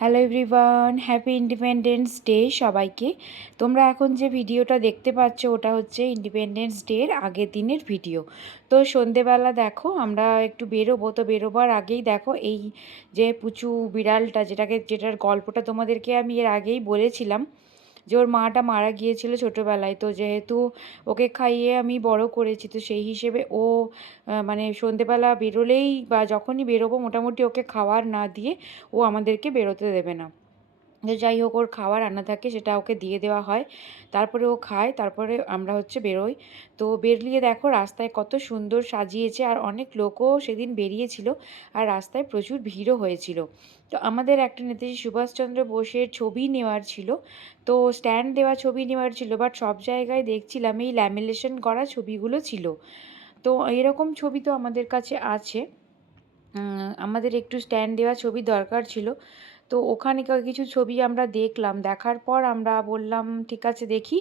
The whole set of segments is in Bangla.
Hello everyone, happy independence day সবাইকে। তোমরা এখন যে ভিডিওটা দেখতে পাচ্ছ ওটা হচ্ছে ইন্ডিপেন্ডেন্স ডের আগের দিনের ভিডিও। তো সন্ধেবেলা দেখো আমরা একটু বেরোবো, তো বেরোবার আগেই দেখো এই যে পুচু বিড়ালটা যেটার গল্পটা তোমাদেরকে আমি এর আগেই বলেছিলাম যে ওর মাটা মারা গিয়েছিল ছোটোবেলায়। তো যেহেতু ওকে খাইয়ে আমি বড় করেছি, তো সেই হিসেবে ও মানে সন্ধেবেলা বেরোলেই বা যখনই বেরোবো মোটামুটি ওকে খাবার না দিয়ে ও আমাদেরকে বেরোতে দেবে না। তো যাই হোক, ওর খাবার আনা থাকে সেটা ওকে দিয়ে দেওয়া হয়, তারপরে ও খায়, তারপরে আমরা বেরোই। তো বেরিয়ে দেখো রাস্তায় কত সুন্দর সাজিয়েছে, আর অনেক লোকও সেদিন বেরিয়েছিল, আর রাস্তায় প্রচুর ভিড়ও হয়েছিল। তো আমাদের একটা নেতাজি সুভাষচন্দ্র বোসের ছবি নেওয়ার ছিল, তো স্ট্যান্ড দেওয়া ছবি নেওয়ার ছিল, বাট সব জায়গায় দেখছিলাম এই ল্যামিনেশন করা ছবিগুলো ছিল। তো এরকম ছবি তো আমাদের কাছে আছে, আমাদের একটু স্ট্যান্ড দেওয়া ছবি দরকার ছিল। তো ওখানকার কিছু ছবি আমরা দেখলাম, দেখার পর আমরা বললাম ঠিক আছে দেখি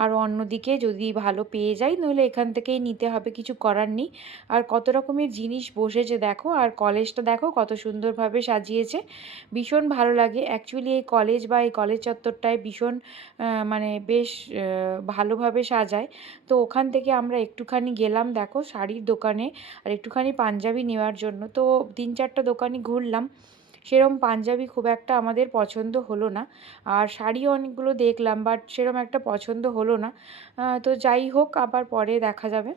আর অন্যদিকে যদি ভালো পেয়ে যাই, নইলে এখান থেকেই নিতে হবে, কিছু করার নেই। আর কত রকমের জিনিস বসেছে দেখো, আর কলেজটা দেখো কত সুন্দরভাবে সাজিয়েছে, ভীষণ ভালো লাগে। অ্যাকচুয়ালি এই কলেজ বা এই কলেজ চত্বরটায় ভীষণ মানে বেশ ভালোভাবে সাজায়। তো ওখান থেকে আমরা একটুখানি গেলাম দেখো শাড়ির দোকানে আর একটুখানি পাঞ্জাবি নেওয়ার জন্য। তো 3-4টা দোকানই ঘুরলাম, সেরম পাঞ্জাবি খুব একটা আমাদের পছন্দ হলো না, আর শাড়িও অনেকগুলো দেখলাম বাট সেরম একটা পছন্দ হলো না। তো যাই হোক, আবার পরে দেখা যাবে।